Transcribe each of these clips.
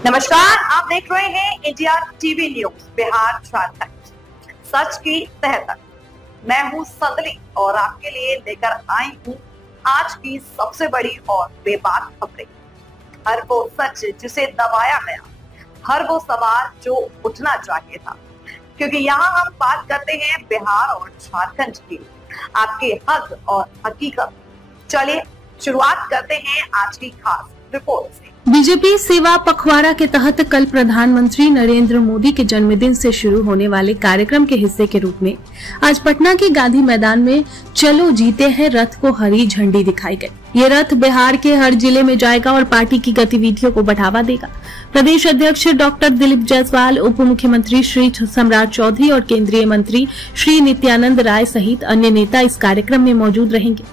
नमस्कार, आप देख रहे हैं India TV news Bihar Jharkhand, सच की तह तक। मैं हूं संदली और आपके लिए लेकर आई हूं आज की सबसे बड़ी और बेबाक खबरें। हर वो सच जिसे दबाया गया, हर वो सवाल जो उठना चाहिए था, क्योंकि यहाँ हम बात करते हैं बिहार और झारखंड की, आपके हक और हकीकत। चलिए शुरुआत करते हैं आज की खास रिपोर्ट से। बीजेपी सेवा पखवाड़ा के तहत कल प्रधानमंत्री नरेंद्र मोदी के जन्मदिन से शुरू होने वाले कार्यक्रम के हिस्से के रूप में आज पटना के गांधी मैदान में चलो जीते हैं रथ को हरी झंडी दिखाई गई। ये रथ बिहार के हर जिले में जाएगा और पार्टी की गतिविधियों को बढ़ावा देगा। प्रदेश अध्यक्ष डॉक्टर दिलीप जायसवाल, उप मुख्यमंत्री श्री सम्राट चौधरी और केंद्रीय मंत्री श्री नित्यानंद राय सहित अन्य नेता इस कार्यक्रम में मौजूद रहेंगे।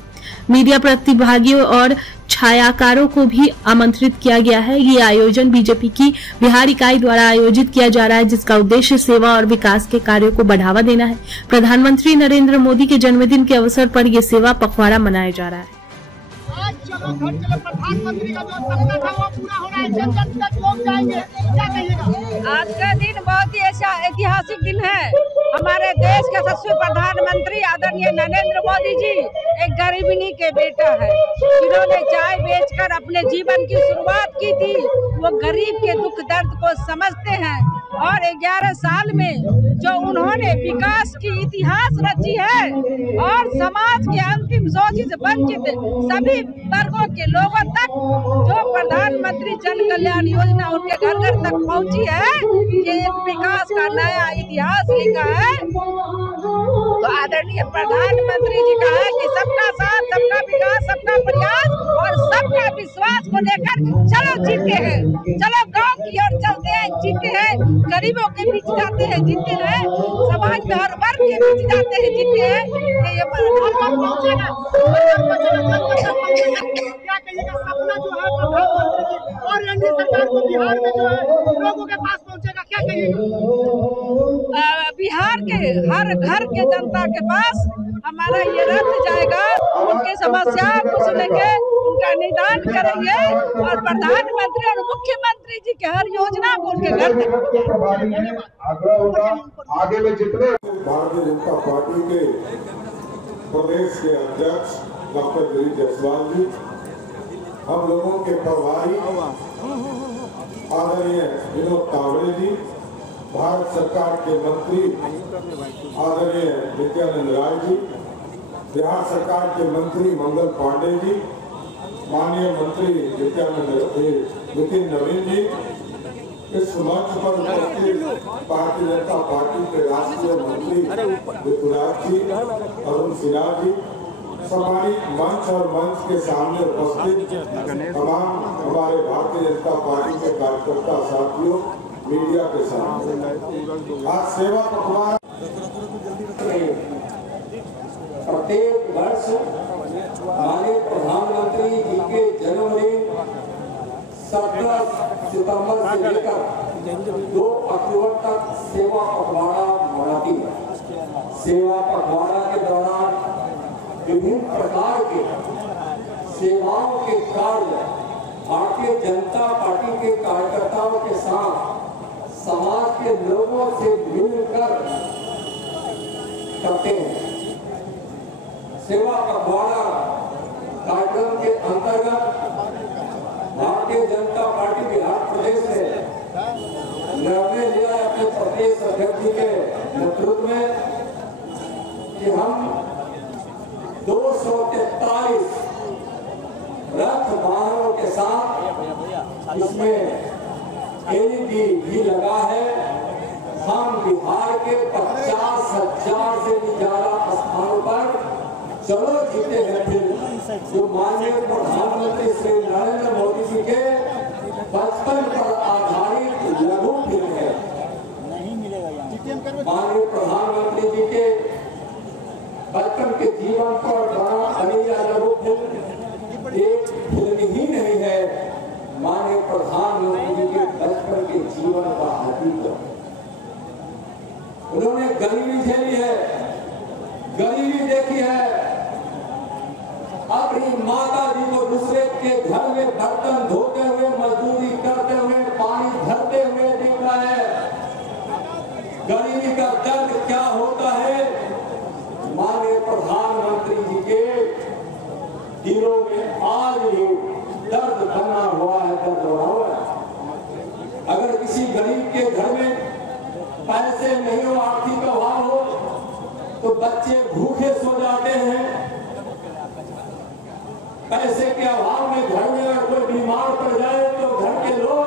मीडिया प्रतिभागियों और छायाकारों को भी आमंत्रित किया गया है। ये आयोजन बीजेपी की बिहार इकाई द्वारा आयोजित किया जा रहा है, जिसका उद्देश्य सेवा और विकास के कार्यों को बढ़ावा देना है। प्रधानमंत्री नरेंद्र मोदी के जन्मदिन के अवसर पर यह सेवा पखवाड़ा मनाया जा रहा है। आज चलो घर चलो प्रधानमंत्री का जो सपना था वो पूरा हो रहा है, जन जन तक लोग जाएंगे, क्या कहिएगा? आज का दिन बहुत ही ऐतिहासिक दिन है। हमारे देश के यशस्वी प्रधानमंत्री आदरणीय नरेंद्र मोदी जी एक गरीबनी के बेटा है, जिन्होंने चाय बेचकर अपने जीवन की शुरुआत की थी। वो गरीब के दुख दर्द को समझते हैं और 11 साल में जो उन्होंने विकास की इतिहास रची है और समाज के अंतिम शोषित वंचित सभी वर्गों के लोगों तक जो प्रधानमंत्री जन कल्याण योजना उनके घर घर तक पहुंची है, ये एक विकास का नया इतिहास लिखा है। तो आदरणीय प्रधानमंत्री जी का है कि सबका साथ, सबका विकास, सबका प्रयास और सबका विश्वास को लेकर चलो जीते हैं, चलो गांव की ओर चलते हैं, जीते हैं, गरीबों के बीच जाते हैं, जीते हैं, समाज में हर वर्ग के बीच जाते हैं, जीते हैं। ये क्या कहिएगा? सपना जो है प्रधानमंत्री जी और एनडीए सरकार को बिहार में जो है लोगों के पास पहुंचेगा, क्या कहिएगा? बिहार के हर घर के जनता के पास हमारा ये रथ जाएगा, उनकी समस्याओं को सुनेंगे, उनका निदान करेंगे और प्रधानमंत्री और मुख्यमंत्री जी के हर योजना को उनके घर तक आगे में जितने भारतीय जनता पार्टी के प्रदेश के अध्यक्ष डॉक्टर दिलीप जायसवाल जी, हम लोगों के प्रभारी आदरणीय विनोद तावड़े जी, भारत सरकार के मंत्री आदरणीय नित्यानंद राय जी, बिहार सरकार के मंत्री मंगल पांडे जी, माननीय मंत्री नितिन नवीन जी, इस मंच पर उपस्थित भारतीय जनता पार्टी के राष्ट्रीय मंत्री विपुलाज जी, अरुण सिन्हा जी, सम्मानित मंच और मंच के सामने उपस्थित तमाम हमारे भारतीय जनता पार्टी के कार्यकर्ता साथियों, मीडिया के सामने आज सेवा पखवाड़ा प्रत्येक वर्ष माननीय प्रधानमंत्री जी के जन्मदिन 17 सितंबर से लेकर 2 अक्टूबर तक सेवा पखवाड़ा मनाती है। सेवा पखवाड़ा के दौरान विभिन्न प्रकार के सेवाओं के कार्य भारतीय जनता पार्टी के कार्यकर्ताओं के साथ समाज के लोगों से मिलकर करते हैं। सेवा पखवाड़ा कार्यक्रम के अंतर्गत भारतीय जनता पार्टी बिहार प्रदेश ने निर्णय लिया है अपने प्रदेश अध्यक्ष जी के नेतृत्व में कि हम 243 रथ वाहनों के साथ, इसमें एलईडी भी लगा है, हम बिहार के 50,000 से भी ज्यादा स्थानों पर चलो जीते हैं फिर जो माननीय प्रधानमंत्री श्री नरेंद्र मोदी जी के बचपन पर आधारित लघु फिल्म है। माननीय प्रधानमंत्री जी के बचपन के जीवन पर बना बनी यह लघु फिल्म एक फिल्म ही नहीं है, माननीय प्रधानमंत्री जी के बचपन के जीवन का हकीकत। उन्होंने गरीबी झेली है, गरीबी देखी है, अपनी माता जी को दूसरे के घर में बर्तन धोते हुए, मजदूरी करते हुए, पानी गरीबी का दर्द क्या होता है, माननीय प्रधानमंत्री जी के दिलों में आज भी दर्द बना हुआ है, दर्द बना हुआ है। अगर किसी गरीब के घर में पैसे नहीं हो, आर्थिक अभाव हो, तो बच्चे भूखे सो जाते हैं। पैसे के अभाव में घर में अगर कोई बीमार पड़ जाए तो घर के लोग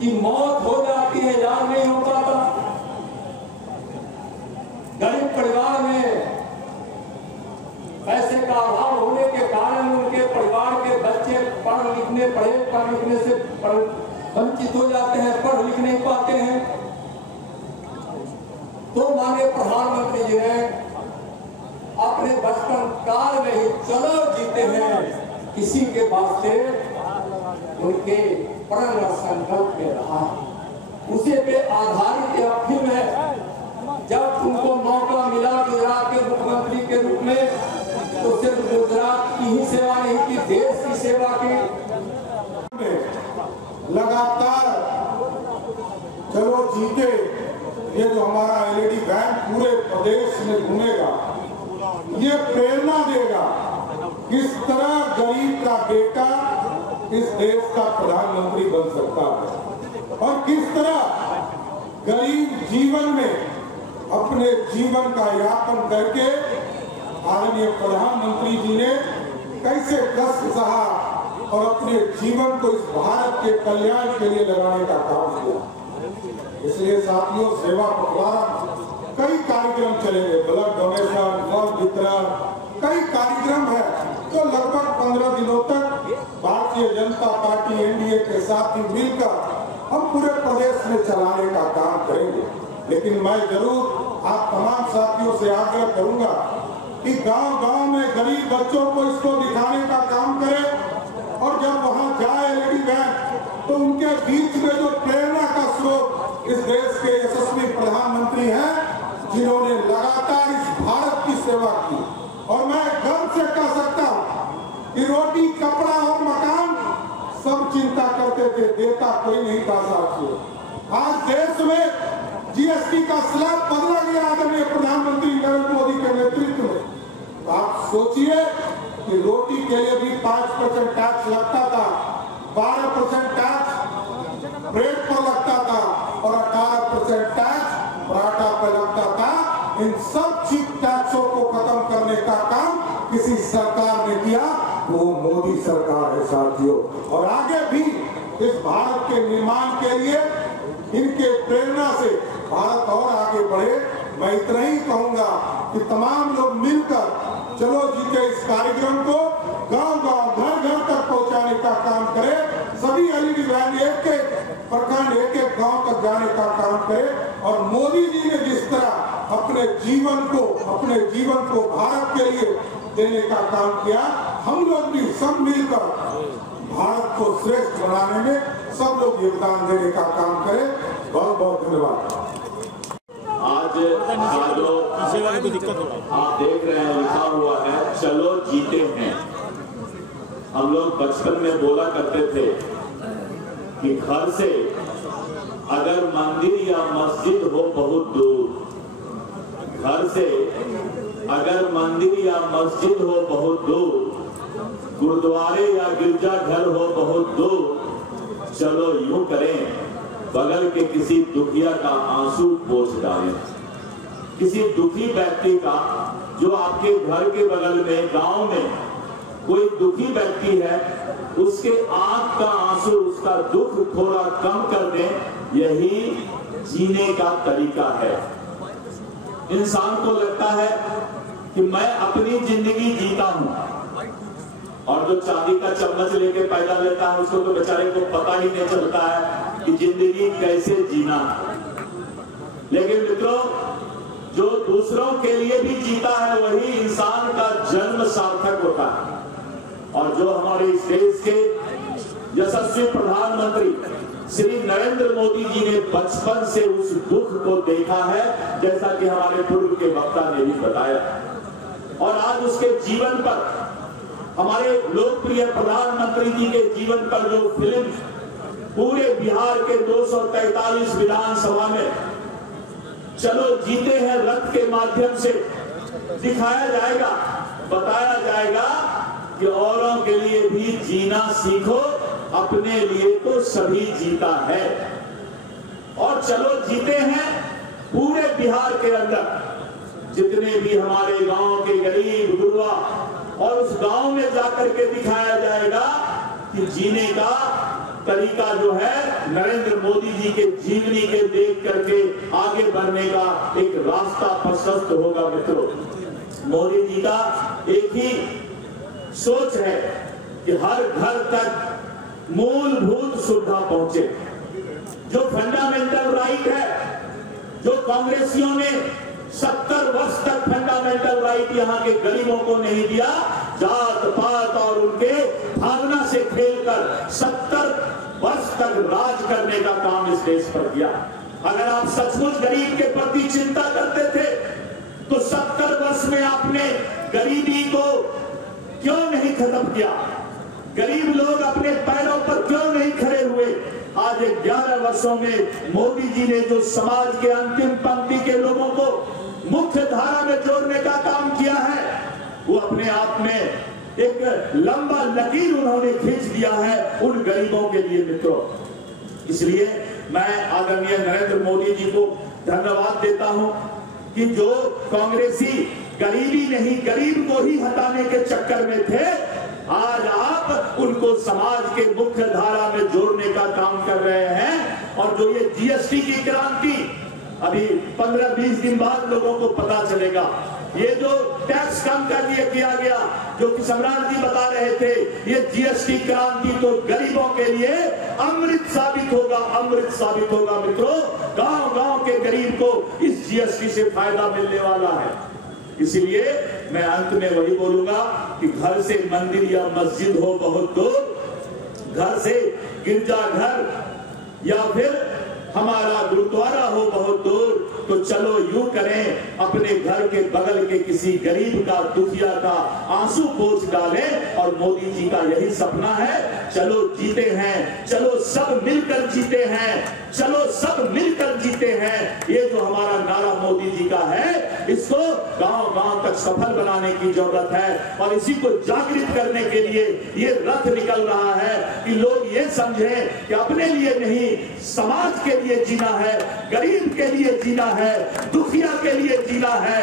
की मौत हो जाती है, इलाज नहीं हो पाता। गरीब परिवार में पैसे का अभाव होने के कारण उनके परिवार के बच्चे पढ़ लिखने से वंचित हो जाते हैं, पढ़ लिख नहीं पाते हैं। तो माननीय प्रधानमंत्री जी ने अपने बचपन काल में ही चलो जीते हैं किसी के वास्ते उनके प्रण संकल्प में रहा, उसे पे आधारित यह फिल्म है। जब उनको मौका मिला गुजरात के मुख्यमंत्री के रूप में, तो सिर्फ गुजरात की ही सेवा नहीं की, देश की सेवा की। लगातार चलो जीते, ये जो हमारा एलईडी वैन पूरे प्रदेश में घूमेगा, ये प्रेरणा देगा किस तरह गरीब का बेटा इस देश का प्रधानमंत्री बन सकता है और किस तरह गरीब जीवन में अपने जीवन का यापन करके आदरणीय प्रधानमंत्री जी ने कैसे कष्ट सहा और अपने जीवन को इस भारत के कल्याण के लिए लगाने का काम किया। इसलिए साथियों, सेवा पखवाड़ा कई कार्यक्रम चलेंगे, ब्लड डोनेशन, फल वितरण, कई कार्यक्रम है तो लगभग 15 दिनों तक भारतीय जनता पार्टी एनडीए के साथ ही मिलकर हम पूरे प्रदेश में चलाने का काम करेंगे। लेकिन मैं जरूर आप तमाम साथियों से आग्रह करूंगा कि गांव-गांव में गरीब बच्चों को इसको दिखाने का काम करें और जब वहां जाए एलईडी वैन तो उनके बीच में जो प्रेरणा का स्रोत इस देश के यशस्वी प्रधानमंत्री हैं, जिन्होंने लगातार इस भारत की सेवा की, और मैं गर्व से कह सकता हूं कि रोटी, कपड़ा और मकान सब चिंता करते थे, देता कोई नहीं था साथियों। आज देश में जीएसटी का स्लैब बदला गया आदरणीय प्रधानमंत्री नरेंद्र मोदी के नेतृत्व में। तो आप सोचिए कि रोटी के लिए भी 5% टैक्स लगता था, 12% टैक्स ब्रेड पर लगता था और 18% टैक्स पराठा पर लगता था। इन सब चीज टैक्सों को खत्म करने का काम किसी सरकार ने किया, वो मोदी सरकार है साथियों। और आगे भी इस भारत के निर्माण के लिए इनके प्रेरणा से भारत और आगे बढ़े। मैं इतना ही कहूंगा कि तमाम लोग मिलकर चलो जीते इस कार्यक्रम को गांव-गांव, घर-घर तक पहुंचाने का काम करें। सभी एलईडी वैन एक-एक प्रखंड, एक-एक गांव तक जाने का काम करें। और मोदी जी ने जिस तरह अपने जीवन को भारत के लिए देने का काम किया, हम लोग भी सब मिलकर भारत को श्रेष्ठ बनाने में सब लोग योगदान देने का काम करें। बहुत बहुत धन्यवाद। आज जो आप देख रहे हैं लिखा हुआ है चलो जीते हैं। हम लोग बचपन में बोला करते थे कि घर से अगर मंदिर या मस्जिद हो बहुत दूर, घर से अगर मंदिर या मस्जिद हो बहुत दूर, गुरुद्वारे या गिरजाघर हो बहुत दूर, चलो यूं करें बगल के किसी दुखिया का आंसू पोंछ डालें। किसी दुखी व्यक्ति का जो आपके घर के बगल में, गांव में कोई दुखी व्यक्ति है, उसके आंख का आंसू, उसका दुख थोड़ा कम कर दें, यही जीने का तरीका है। इंसान को लगता है कि मैं अपनी जिंदगी जीता हूं, और जो चांदी का चम्मच लेके पैदा लेता है उसको तो बेचारे को पता ही नहीं चलता है कि जिंदगी कैसे जीना। लेकिन मित्रों, जो दूसरों के लिए भी जीता है वही इंसान का जन्म सार्थक होता है। और जो हमारे इस देश के यशस्वी प्रधानमंत्री श्री नरेंद्र मोदी जी ने बचपन से उस दुख को देखा है, जैसा कि हमारे पूर्व के वक्ता ने भी बताया, और आज उसके जीवन पर, हमारे लोकप्रिय प्रधानमंत्री जी के जीवन पर जो फिल्म पूरे बिहार के 243 विधानसभा में चलो जीते हैं रथ के माध्यम से दिखाया जाएगा, बताया जाएगा कि औरों के लिए भी जीना सीखो, अपने लिए तो सभी जीता है। और चलो जीते हैं पूरे बिहार के अंदर जितने भी हमारे गांव के गरीब गुरुआ, और उस गांव में जाकर के दिखाया जाएगा कि जीने का तरीका जो है नरेंद्र मोदी जी के जीवनी के देख करके आगे बढ़ने का एक रास्ता प्रशस्त होगा। मित्रों, मोदी जी का एक ही सोच है कि हर घर तक मूलभूत सुविधा पहुंचे। जो फंडामेंटल राइट है, जो कांग्रेसियों ने 70 वर्ष तक फंडामेंटल राइट यहाँ के गरीबों को नहीं दिया, जात पात और उनके भावना से खेलकर 70 वर्ष तक राज करने का काम इस देश पर किया। अगर आप सचमुच गरीब के प्रति चिंता करते थे तो 70 वर्ष में आपने गरीबी को क्यों नहीं खत्म किया? गरीब लोग अपने पैरों पर क्यों नहीं खड़े हुए? आज 11 वर्षों में मोदी जी ने जो समाज के अंतिम पंक्ति के लोगों को मुख्य धारा में जोड़ने का काम किया है, वो अपने आप में एक लंबा लकीर उन्होंने खींच दिया है उन गरीबों के लिए। मित्रों, इसलिए मैं आदरणीय नरेंद्र मोदी जी को धन्यवाद देता हूं कि जो कांग्रेसी गरीबी नहीं गरीब को ही हटाने के चक्कर में थे, आज आप उनको समाज के मुख्य धारा में जोड़ने का काम कर रहे हैं। और जो ये जीएसटी की क्रांति अभी 15-20 दिन बाद लोगों को पता चलेगा, ये जो टैक्स कम कर दिया किया गया, जो कि सम्राट जी बता रहे थे, ये जीएसटी क्रांति तो गरीबों के लिए अमृत साबित होगा, अमृत साबित होगा। मित्रों, गांव-गांव के गरीब को इस जीएसटी से फायदा मिलने वाला है। इसलिए मैं अंत में वही बोलूंगा कि घर से मंदिर या मस्जिद हो बहुत दूर, घर से गिरजाघर या फिर हमारा गुरुद्वारा हो बहुत दूर, तो चलो यूं करें, अपने घर के बगल के किसी गरीब का, दुखिया का आंसू पोंछ डालें। और मोदी जी का यही सपना है, चलो जीते हैं, चलो सब मिलकर जीते हैं, चलो सब मिलकर जीते हैं। ये जो हमारा नारा मोदी जी का है, इसको गांव-गांव तक सफल बनाने की जरूरत है। और इसी को जागृत करने के लिए ये रथ निकल रहा है कि लोग ये समझें कि अपने लिए नहीं, समाज के लिए जीना है, गरीब के लिए जीना है, दुखिया के लिए जीना है।